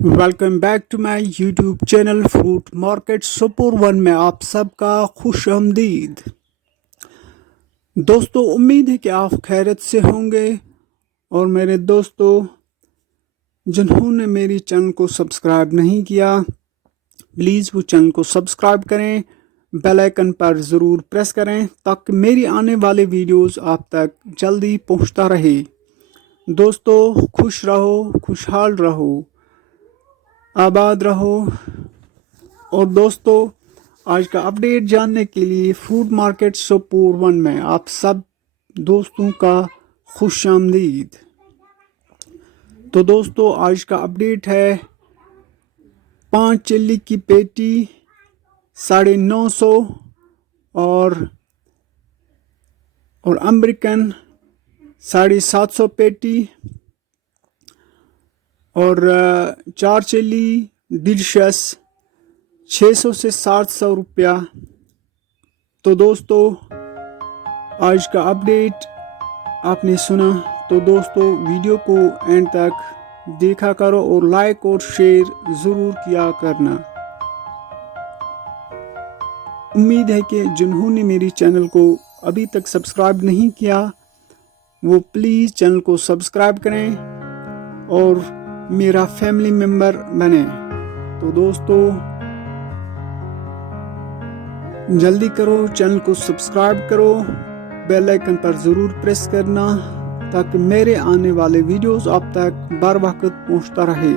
Welcome back to my YouTube channel fruit market super one में आप सबका खुश आमदीद। दोस्तों, उम्मीद है कि आप खैरियत से होंगे। और मेरे दोस्तों, जिन्होंने मेरी चैनल को सब्सक्राइब नहीं किया, प्लीज़ वो चैनल को सब्सक्राइब करें, बेल आइकन पर ज़रूर प्रेस करें ताकि मेरी आने वाले वीडियोस आप तक जल्दी पहुंचता रहे। दोस्तों, खुश रहो, खुशहाल रहो, आबाद रहो। और दोस्तों, आज का अपडेट जानने के लिए फूड मार्केट सुपर वन में आप सब दोस्तों का खुश आमदीद। तो दोस्तों, आज का अपडेट है 5 चिल्ली की पेटी 950 और अमेरिकन 750 पेटी और 4 चिल्ली डिलीशियस 600 से 700 रुपया। तो दोस्तों, आज का अपडेट आपने सुना। तो दोस्तों, वीडियो को एंड तक देखा करो और लाइक और शेयर ज़रूर किया करना। उम्मीद है कि जिन्होंने मेरी चैनल को अभी तक सब्सक्राइब नहीं किया, वो प्लीज़ चैनल को सब्सक्राइब करें और मेरा फैमिली मेम्बर बने। तो दोस्तों, जल्दी करो, चैनल को सब्सक्राइब करो, बेल आइकन पर ज़रूर प्रेस करना ताकि मेरे आने वाले वीडियोस आप तक बर वक्त पहुंचता रहे।